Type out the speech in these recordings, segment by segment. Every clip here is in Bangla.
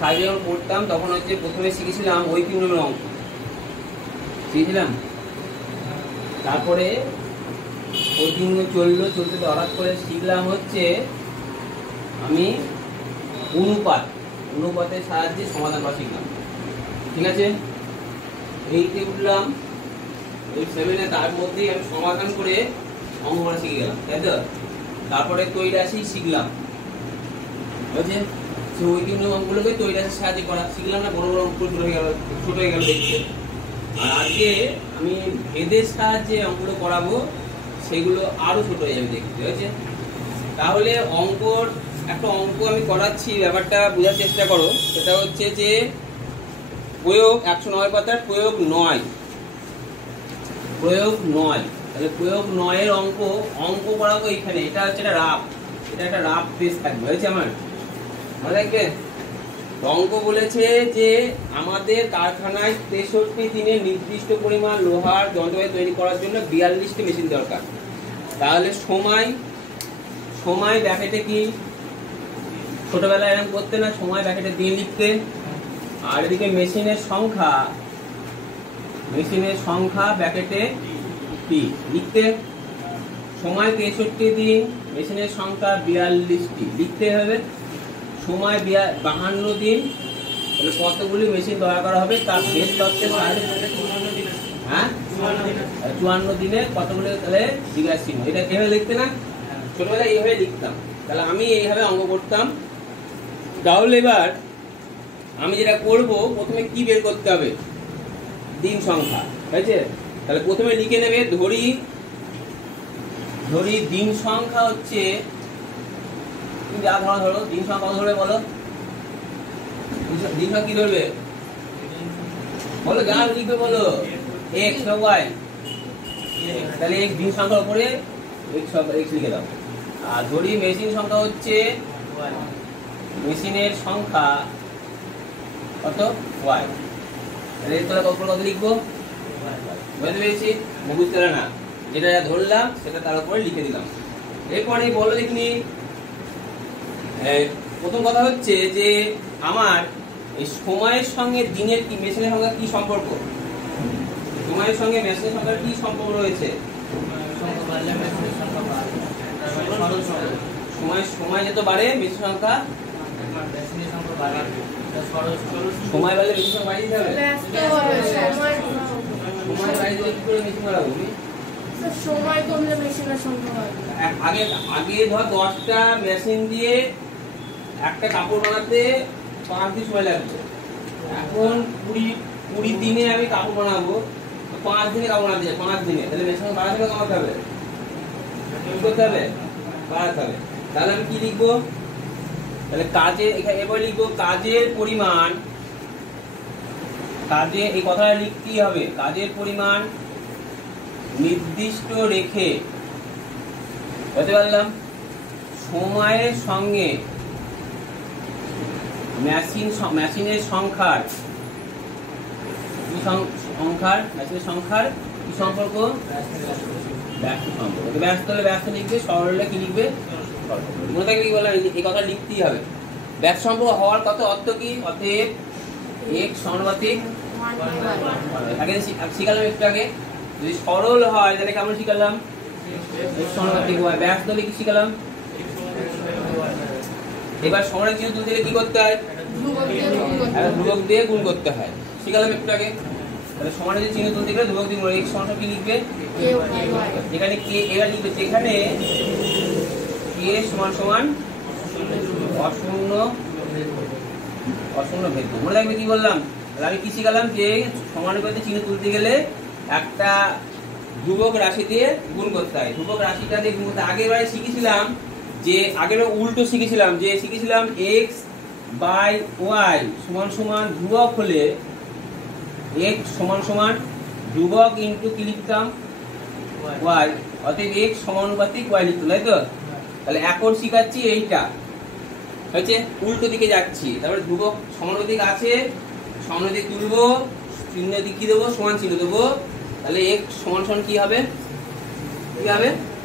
ফাইভে যখন পড়তাম তখন হচ্ছে প্রথমে শিখেছিলাম ঐকিউমের অঙ্ক শিখেছিলাম, তারপরে ঐকিউম চলতে হঠাৎ করে শিখলাম হচ্ছে আমি অনুপাতের সাহায্যে সমাধান করা শিখলাম। ঠিক আছে, এইতে উঠলাম, এই 7-এ তার মধ্যেই আমি সমাধান করে অঙ্ক করা শিখে গেলাম, তাই তো। তারপরে তৈরাশি শিখলাম, বুঝছে ওই কিন্তু অঙ্কগুলোকে তৈরাশির সাহায্যে করা শিখলাম না, বড় বড় অঙ্ক ছোট হয়ে গেল দেখতে। আর আজকে আমি ভেদের সাহায্যে অঙ্কগুলো করাবো, সেগুলো আরো ছোট হয়ে যাবে দেখতে, ঠিক আছে। তাহলে একটা অঙ্ক আমি করাচ্ছি, ব্যাপারটা বোঝার চেষ্টা করো। সেটা হচ্ছে যে প্রয়োগ 109 পাতার প্রয়োগ 9, তাহলে প্রয়োগ 9 এর অঙ্ক করাবো এখানে। এটা হচ্ছে একটা রাফ পেজ থাকবে, হয়েছে আমার মনে রাখবে। অঙ্ক বলেছে যে আমাদের কারখানায় 63 দিনে নির্দিষ্ট পরিমাণ লোহার যন্ত্রপাতি তৈরি করার জন্য 42টি মেশিন দরকার। তাহলে সময় ব্র্যাকেটে কি ছোটবেলায় এরকম করতে না, সময় ব্র্যাকেটে দিয়ে লিখতে, আর এদিকে মেশিনের সংখ্যা ব্র্যাকেটে টি লিখতে। সময় 63 দিন, মেশিনের সংখ্যা 42টি লিখতে হবে। সময় 52 দিন, তাহলে কতগুলি মেশিন তৈরি করা হবে তার বেশ তথ্যের সাহায্যে 54 দিনে কতগুলি, তাহলে জিজ্ঞাসা চিহ্ন। এটা এভাবে লিখতে না, ছোটবেলায় এইভাবে লিখতাম। তাহলে আমি এইভাবে অঙ্ক করতাম। তাহলে এবার আমি যেটা করব, প্রথমে কি বের করতে হবে, দিন সংখ্যা, হয়েছে। তাহলে প্রথমে লিখে নেবে, ধরি দিন সংখ্যা হচ্ছে, তুমি যা ধরো দিন সংখ্যা কত ধরবে বলো, দিন সংখ্যা কি ধরবে বলো, যা লিখবে বলো, x না y। তাহলে x দিন সংখ্যার উপরে x লিখে দাও। আর ধরি মেশিন সংখ্যা হচ্ছে, মেশিনের সংখ্যা কত y, তাহলে তোরা কত লিখবো, বুঝতে পেরেছি, বুঝতে পারে না, যেটা ধরলাম সেটা তার উপরে লিখে দিলাম। এরপরে বলো দেখনি, প্রথম কথা হচ্ছে যে আমার এই সময়ের সঙ্গে দিনের কি মেশিনের সংখ্যা কি সম্পর্ক, সময়ের সঙ্গে মেশিনের সংখ্যার কি সম্পর্ক রয়েছে। সময় যত বাড়ে মেশিনের সংখ্যা, সময় বাড়লে মেশিনের সংখ্যা বাড়িয়ে দিতে হবে। সময় বাড়িয়ে দিলে কি করে মেশিন বাড়াবো, সময় কমলে মেশিনের সংখ্যা বাড়বে। আগে ধর 10টা মেশিন দিয়ে একটা কাপড় বানাতে 5 দিন সময় লাগবে। এখন 20 দিনে আমি কাপড় বানাবো, 5 দিনে কাপড় বানাতে যায়, 5 দিনে। তাহলে মেশিন বাড়াতে হবে, কমাতে হবে, কি করতে হবে, বাড়াতে হবে। তাহলে আমি কি লিখবো, তাহলে এবার লিখবো কাজের পরিমাণ, এই কথাটা লিখতেই হবে, কাজের পরিমাণ নির্দিষ্ট রেখে, বুঝতে পারলাম, সময়ের সঙ্গে মেশিনের সংখ্যার কি সম্পর্ক, ব্যস্ত সম্পর্ক। ব্যস্ত হলে ব্যস্ত লিখবে, সরল হলে কি লিখবে, মনে থাকবে কি বললাম, এই কথা লিখতেই হবে। ব্যস্ত সম্পর্ক হওয়ার কত অর্থ কি, অতএব x সমানুপাতিক, আগে শিখালাম একটু আগে, যদি সরল হয় তাহলে কেমন শিখালাম, x সমানুপাতিক y। ব্যস্ত হলে কি শিখালাম, এবার সমানের চিহ্ন তুলতে গেলে কি করতে হয়, ধ্রুবক দিয়ে গুণ করতে হয়, শিখালাম একটু আগে। তাহলে সমানের চিহ্ন তুলতে গেলে ধ্রুবক দিয়ে গুণ, x সমান কি লিখবে, এখানে k, এবার লিখবে এখানে k সমান সমান অশূন্য ভেদ। মনে রাখবে কি বললাম, তাহলে আমি কি শিখালাম, যে সমানুপাতিক চিহ্ন তুলতে গেলে একটা ধ্রুবক রাশি দিয়ে গুণ করতে হয়, ধ্রুবক রাশিটা দিয়ে গুণ করতে। আগেরবারে শিখেছিলাম যে, আগের উল্টো শিখেছিলাম যে, x বাই y সমান সমান ধ্রুবক হলে x সমান সমান ধ্রুবক ইন্টু কি লিখতাম, y, অতএব x সমানুপাতিক y লিখতো, তাই তো। তাহলে এখন শিখাচ্ছি এইটা হচ্ছে উল্টো দিকে যাচ্ছি। তারপরে ধ্রুবক সমানুপাতিক আছে, সমানুপাতিক তুলবো, চিহ্ন দিক কি দেবো, সমান চিহ্ন দেবো। তাহলে x সমান সমান কি হবে,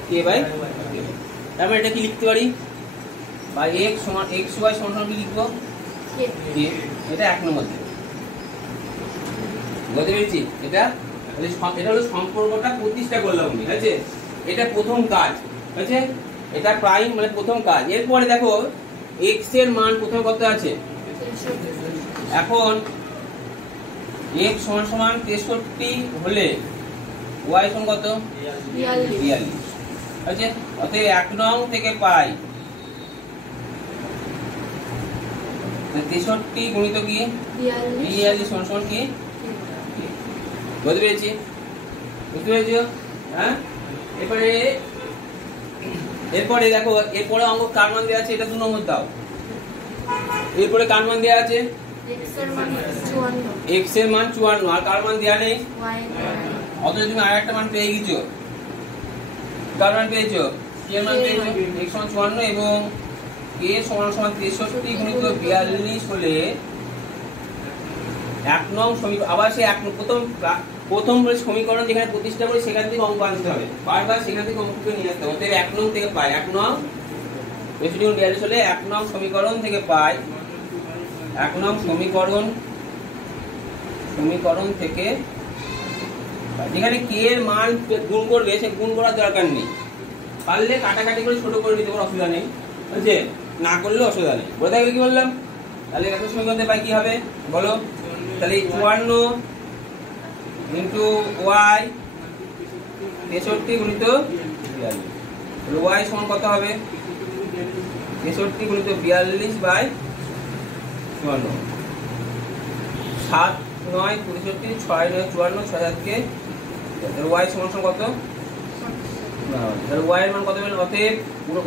k বাই, তারপরে এটা কি লিখতে পারি, বা x সমান, x y সমান সমান কি লিখবো, কে এটা 1 নম্বর দিকে বুঝতে পেরেছি। এটা হলো সম্পর্কটা প্রতিষ্ঠা করলাম আমি, ঠিক আছে? এটা প্রথম কাজ, ঠিক আছে? এটা প্রাইম মানে প্রথম কাজ। এরপরে দেখো x এর মান প্রথমে কত আছে? এখন x সমান সমান 63 হলে y সমান কত? 42। আছে অতএব 1 নং থেকে পাই 63 গুণিত কি 42 সমান সমান কি? বুঝতে পেরেছি? বুঝতে পেরেছো? হ্যাঁ। এরপরে দেখো এরপরে অঙ্ক কার মান দেওয়া আছে? এটা 2 নম্বর দাও। এরপরে কার মান দেওয়া আছে? x এর মান 54 আর কার মান দেওয়া নেই। অথচ তুমি আরেকটা মান পেয়ে গেছো। কার মান পেয়েছো? k এর মান পেয়েছো। x সমান 54 এবং k সমান সমান 63 গুণিত 42 হলে 1 নং সমীকরণ। আবার সেই প্রথম সমীকরণ যেখানে প্রতিষ্ঠা করি সেখান থেকে অঙ্ক আনতে হবে, বারবার সেখান থেকে অঙ্ককে নিয়ে আসতে হবে। 1 নং থেকে পাই 1 নং 42 হলে 1 নং সমীকরণ থেকে পাই 1 নং সমীকরণ থেকে যেখানে k এর মান গুণ করবে সে গুণ করার দরকার নেই, পারলে কাটাকাটি করে ছোট করে নিতে পারো, অসুবিধা নেই, বুঝছে? না করলে অসুবিধা নেই। বলে থাকবে কি বললাম? তাহলে একটা সমীকরণ থেকে পাই কি হবে বলো? তাহলে 54 ইন্টু y 63 গুণিত 42 y সমান কত হবে? 63 গুণিত 42 বাই 54 7 9 65 6 9 54 6 7 কে y সমান সমান কত? তাহলে y এর মান কত হবে? অতএব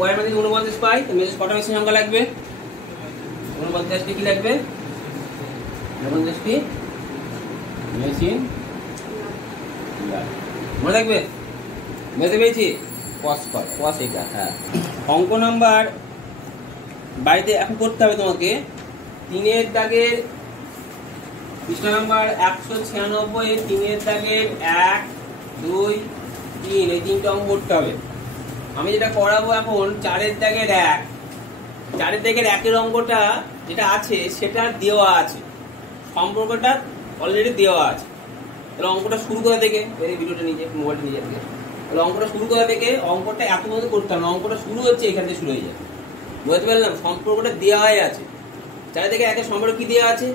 y এর মান যদি 49 পাই তাহলে কত মেশিন সংখ্যা লাগবে? 49 টি কি লাগবে? 49 টি মেশিন মনে রাখবে। বুঝতে পেরেছি? কস এটা। হ্যাঁ, অঙ্ক নাম্বার বাড়িতে এখন করতে হবে তোমাকে। 3 এর দাগের পৃষ্ঠা নাম্বার 196 এর 3 এর দাগের 1 2 3 এই তিনটা অঙ্ক করতে হবে। আমি যেটা করাবো এখন 4 এর দাগের 1, 4 এর দাগের 1 এর অঙ্কটা যেটা আছে সেটা দেওয়া আছে, সম্পর্কটা অলরেডি দেওয়া আছে। তাহলে অঙ্কটা শুরু করা থেকে এই ভিডিওটা নিজে মোবাইলটা নিজে থেকে তাহলে অঙ্কটা শুরু করা থেকে অঙ্কটা এত পর্যন্ত করতে হবে না, অঙ্কটা শুরু হচ্ছে এখান থেকে শুরু হয়ে যাবে। বুঝতে পারলাম? সম্পর্কটা দেওয়াই আছে, 4 থেকে 1 এর সম্পর্ক কি দেওয়া আছে?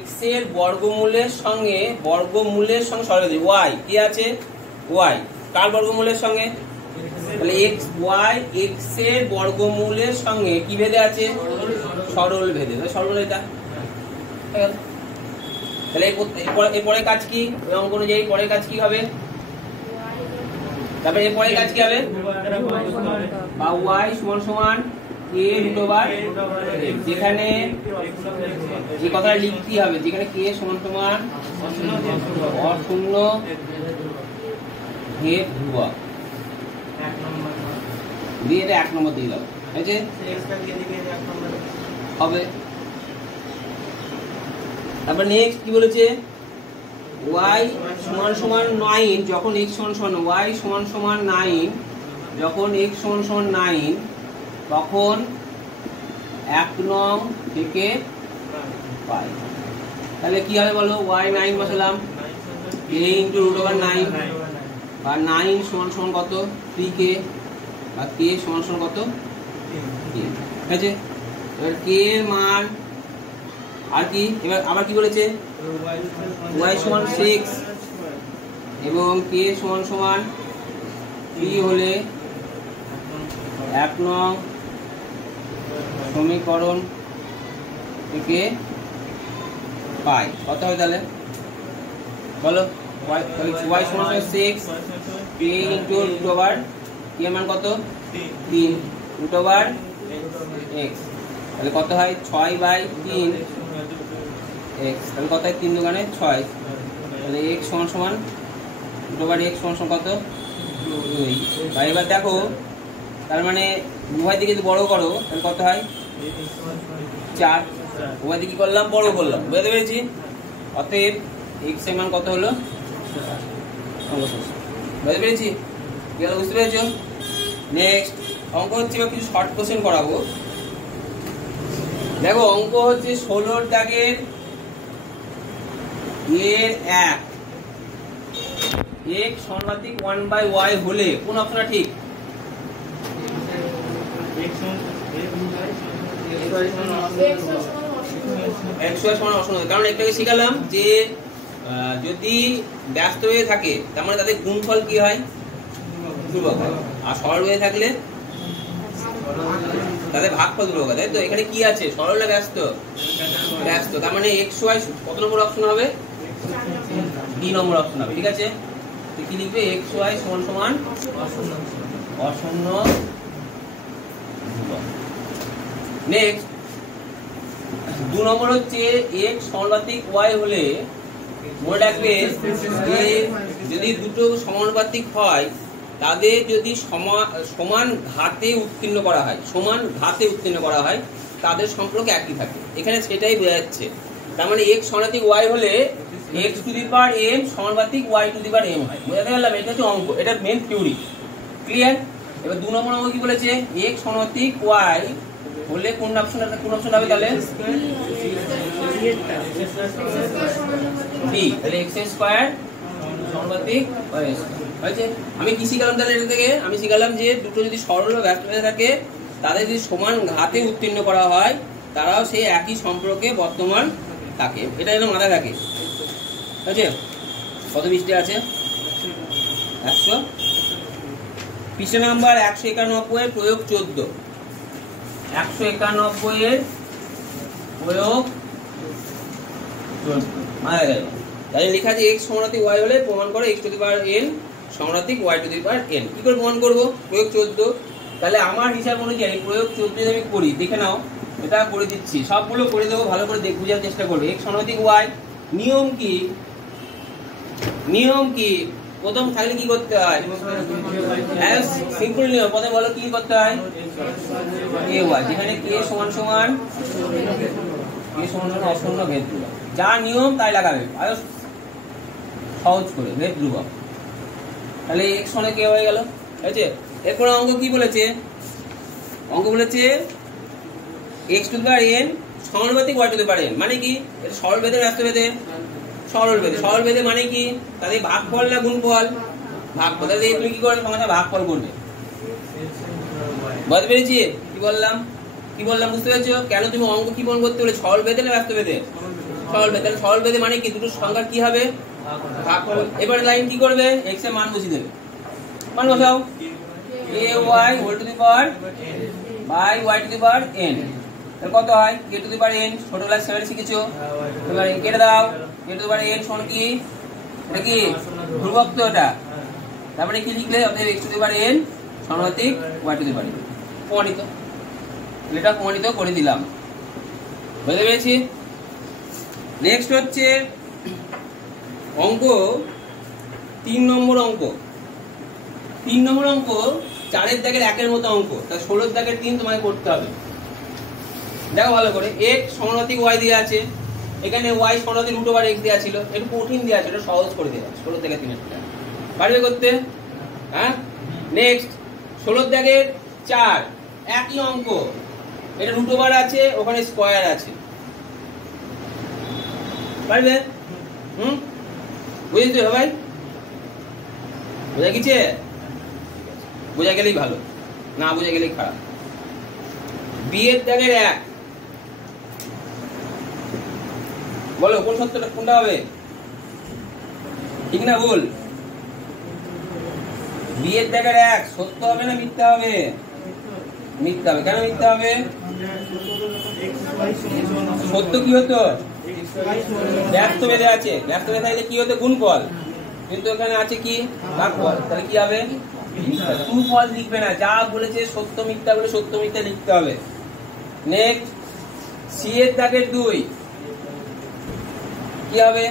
x এর বর্গমূলের সঙ্গে সরল দেব। y কি আছে? y কার বর্গমূলের সঙ্গে? তাহলে x এর বর্গমূলের সঙ্গে কি ভেদে আছে? সরল ভেদে। সরল এটা। তাহলে এরপরে কাজ কি? ওই অঙ্ক অনুযায়ী পরের কাজ কি হবে? তারপরে এরপরে কাজ কি হবে? বা y সমান সমান k √ যেখানে যে কথাটা লিখতে হবে, যেখানে k সমান সমান অশূন্য ভেদ ধ্রুবক দিয়ে এটা 1 নম্বর দিয়ে দাও, ঠিক আছে? হবে। তারপর নেক্সট কি বলেছে? y সমান সমান 9 যখন x সমান সমান y সমান সমান 9 যখন x সমান সমান 9 তখন 1 নং থেকে পাই। তাহলে কি হবে বলো? y 9 বসালাম, k × √9 বা 9 সমান সমান কত? 3k বা k সমান সমান কত? 3, ঠিক আছে? এবার k এর মান আর কি? এবার আবার কি বলেছে? y সমান 6 এবং k সমান সমান 3 হলে 1 নং সমীকরণ থেকে পাই। কত হবে তাহলে বলো? y সমান 6 k × √, k এর মান কত? 3 √x, তাহলে কত হয়? 6/3 x, তাহলে কত হয়? 3 দুগুণে 6, তাহলে x সমান সমান √x সমান সমান কত? 2। এবার দেখো তার মানে উভয় দিকে যদি বড় করো তাহলে কত হয়? 4। উভয় দিকে কি করলাম? বড় করলাম। বুঝতে পেরেছি? অতএব x এর মান কত হলো? বুঝতে পেরেছি? বুঝতে পেরেছো? নেক্সট অঙ্ক হচ্ছে কিছু শর্ট কোশ্চেন করাবো। দেখো অঙ্ক হচ্ছে 16 দাগের এর 1 x সমানুপাতিক 1/y হলে কোন অপশনটা ঠিক? কারণ একটাকে শিখালাম যে যদি ব্যস্ত হয়ে থাকে তার মানে তাদের গুণফল কি হয়? ধ্রুবক হয়। আর সরল হয়ে থাকলে তাদের ভাগফল ধ্রুবক হয়। তাই তো এখানে কি আছে? সরল না ব্যস্ত? ব্যস্ত। তার মানে এক্স ওয়াই কত নম্বর অপশন হবে? 2 নম্বর অপশন হবে। ঠিক আছে, কি লিখবে? এক্স ওয়াই সমান সমান অশূন্য ধ্রুবক। নেক্সট 2 নম্বর হচ্ছে x সমানুপাতিক y হলে মনে রাখবে যে যদি দুটো সমানুপাতিক হয় তাদের যদি সমান ঘাতে উত্তীর্ণ করা হয়, সমান ঘাতে উত্তীর্ণ করা হয় তাদের সম্পর্ক একই থাকে। এখানে সেটাই বোঝা যাচ্ছে। তার মানে x সমানুপাতিক y হলে x two the power m সমানুপাতিক y to the power m হয়। বুঝতে পারলাম? এটা হচ্ছে অঙ্ক, এটা মেইন থিওরি। ক্লিয়ার? এবার 2 নম্বর অঙ্ক কি বলেছে? x সমানুপাতিক y বললে কোন অপশন হবে তাহলে? বি। তাহলে x স্কয়ার সমানুপাতিক y স্কয়ার হয়েছে। আমি কি শিখালাম তাহলে এটা থেকে? আমি শিখালাম যে দুটো যদি সরল বা ব্যস্ত হয়ে থাকে তাদের যদি সমান ঘাতে উত্তীর্ণ করা হয় তারাও সেই একই সম্পর্কে বর্তমান থাকে। এটা যেন মাথায় থাকে। ঠিক আছে? কত পৃষ্ঠা আছে? 100। পৃষ্ঠা নাম্বার 191 প্রয়োগ 14। 191 এর প্রয়োগ 14 মাথায় গেল। তাহলে লেখা আছে x সমানুপাতিক y হলে প্রমাণ করো x two the power n সমানুপাতিক y to the power n। কি করে প্রমাণ করব? প্রয়োগ 14। তাহলে আমার হিসাব অনুযায়ী প্রয়োগ 14 যদি আমি করি, দেখে নাও, এটা করে দিচ্ছি, সবগুলো করে দেবো, ভালো করে বোঝার চেষ্টা করবে। x সমানুপাতিক y নিয়ম কি? নিয়ম কি? প্রথম থাকলে কি করতে হয়? সিম্পল নিয়ম। প্রথমে বলো কি করতে হয়? a y, যেখানে k সমান সমান অশূন্য ভেদ ধ্রুবক। যা নিয়ম তাই লাগাবে, আরো সহজ করে ভেদ ধ্রুবক। তাহলে x সনে k হয়ে গেল। ঠিক আছে? এরপর অঙ্ক কি বলেছে? অঙ্ক বলেছে x two the power n সমানুপাতিক y to the power n। মানে কি? এটা সরল ভেদে ব্যস্ত ভেদে? সরল ভেদে। সরল ভেদে মানে কি? তাহলে ভাগফল না গুণফল? ভাগফল। তাহলে তুমি কি করবে? সঙ্গে ভাগফল করবে। বুঝতে পেরেছি কি বললাম? কি বললাম বুঝতে পেরেছো? কেন তুমি অঙ্ক কি প্রমাণ করতে বলে? সরল ভেদে না ব্যস্ত ভেদে? সরল ভেদে। তাহলে সরল ভেদে মানে কি? দুটো সংখ্যার কি হবে? ভাগফল। এবার লাইন কি করবে? x এর মান বসিয়ে দেবে। মান বসাও। a y whole to the power by y to the power n। তাহলে কত হয়? k to the power n। ছোটবেলায় 7 শিখেছো। এবার কেটে দাও। k to the power n সমান কি? এটা কি ধ্রুবক? তো এটা তারপরে কি লিখলে? অতএব x two the power n সমানুপাতিক y to the power n। প্রমাণিত। এটা প্রমাণিত করে দিলাম। বুঝতে পেরেছি? নেক্সট হচ্ছে অঙ্ক 3 নম্বর অঙ্ক। 3 নম্বর অঙ্ক 4 দাগের 1 এর মতো অঙ্ক। তা 16 দাগের 3 তোমাকে করতে হবে। দেখো ভালো করে, x সমানুপাতিক y দেওয়া আছে, এখানে y সমানুপাতিক √x দেওয়া ছিল, একটু কঠিন দেওয়া আছে, এটা সহজ করে দেওয়া আছে। 16 থেকে 3 এর পারবে করতে? হ্যাঁ। নেক্সট 16 দাগের 4 একই অঙ্ক, এটা √ওভার আছে, ওখানে স্কয়ার আছে। পারবে? বুঝেছো সবাই? বোঝা গেছে? বোঝা গেলেই ভালো, না বোঝা গেলেই খারাপ। বিয়ের দাগের 1 বলো কোন সত্যটা কোনটা হবে? ঠিক না ভুল? বিয়ের দাগের 1 সত্য হবে না মিথ্যা হবে? মিথ্যা হবে। কেন মিথ্যা হবে? সত্য কি হতো? ব্যস্ত ভেদে আছে। ব্যস্ত ভেদে থাকলে কি হতো? গুণফল। কিন্তু এখানে আছে কি? ভাগফল। তাহলে কি হবে? ট্রু ফলস লিখবে না, যা বলেছে সত্য মিথ্যা বলে সত্য মিথ্যা লিখতে হবে। নেক্সট সি এর দাগের 2 কি হবে?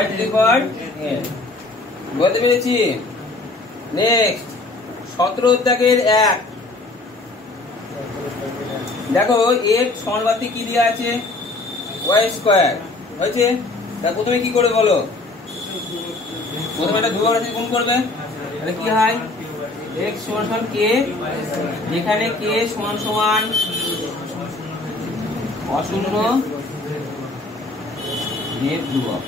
y to the power n। বলতে পেরেছি? নেক্সট 17 দাগের 1 দেখো x সমানুপাতিক কি দেওয়া আছে? y স্কয়ার হয়েছে। তা প্রথমে কি করবে বলো? প্রথমে এটা ধ্রুবক রাশি গুণ করবে। তাহলে কি হয়? x সমান সমান k, যেখানে k সমান সমান অশূন্য এর ধ্রুবক।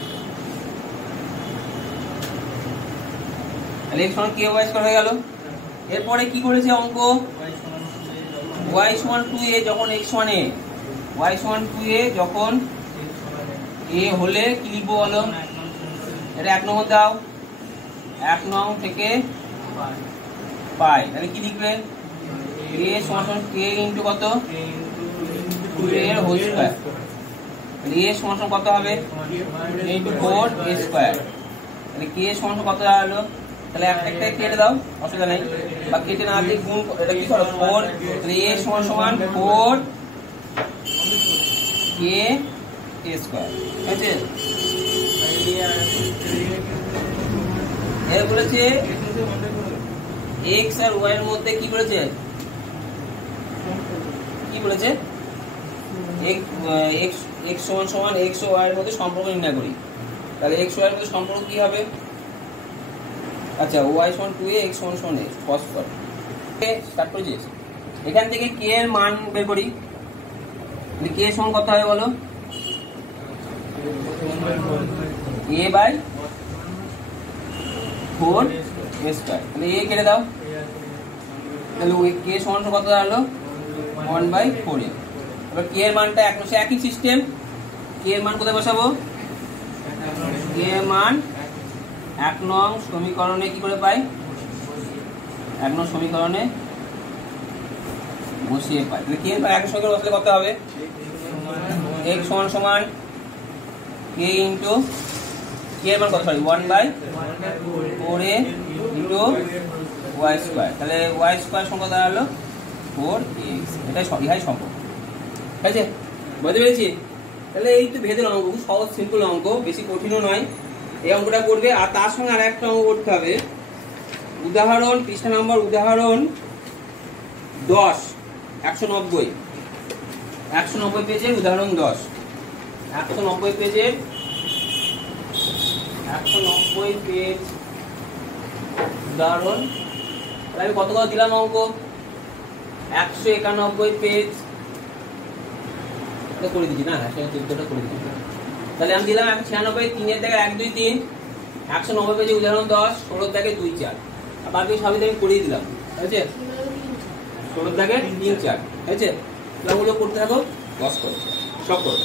তাহলে x সমান k y স্কয়ার হয়ে গেল। এরপরে কি করেছে অঙ্ক, y সমান 2a যখন x সমান a, y সমান 2a যখন a হলে কি লিখবো বলো? এটা 1 নম্বর দাও, 1 নং থেকে পাই। তাহলে কি লিখবে? a সমান k ইনটু কত? 2a এর হোল স্কয়ার। তাহলে a সমান কত হবে? a into 4a square. তাহলে k সমান কত দাঁড়ালো? তাহলে একটা কেটে দাও, অসুবিধা নেই, বা কেটে না দিয়ে গুণ, এটা কি করো 4। তাহলে a সমান 4 k a স্কয়ার। ঠিক আছে, এর বলেছে x আর y এর মধ্যে কি বলেছে? কি বলেছে? x সমান x ও y এর মধ্যে সম্পর্ক নির্ণয় করি। তাহলে x y এর মধ্যে সম্পর্ক কি হবে? আচ্ছা, y সমান 2a, x সমান a, cos কর। ওকে, স্টার্ট করেছিস। এখান থেকে k এর মান বের করি। তাহলে k সমান কত হবে বলো? a by 4 a square. তাহলে a কেটে দাও, তাহলে ওই k সমান কত দাঁড়ালো? 1/4a। এবার k এর মানটা একই সিস্টেম, k এর মান কোথায় বসাবো? k এর মান 1 নং সমীকরণে কি করে পাই? 1 নং সমীকরণে বসিয়ে পাই। তাহলে k এর মান 1 সমীকরণে বসালে কত হবে? x সমান k ইনটু k এর মান কত? Sorry, 1/4a into y square. তাহলে y স্কয়ার সমান কত দাঁড়ালো? 4x। এটাই সম্পর্ক। ঠিক আছে, বুঝতে পেরেছি? তাহলে এই তো ভেদের অঙ্ক, খুব সহজ সিম্পল অঙ্ক, বেশি কঠিনও নয়। এই অঙ্কটা করবে, আর তার সঙ্গে আর একটা অঙ্ক করতে হবে। উদাহরণ পৃষ্ঠা নম্বর, উদাহরণ 10, 190 পেজের উদাহরণ 10, 190 পেজের 190 পেজ উদাহরণ। আমি কত দিলাম অঙ্ক? 191 পেজ করে দিচ্ছি না, 14টা করে দিচ্ছি। তাহলে আমি দিলাম 196, 3 এর দাগে 1 2 3, 190 পেজে উদাহরণ 10, 16 দাগে 2 4, আর বাকি সবই আমি করেই দিলাম। ঠিক আছে, 16 দাগে 3 4। ঠিক আছে, এগুলো করতে থাকো, 10 করো, সব করো।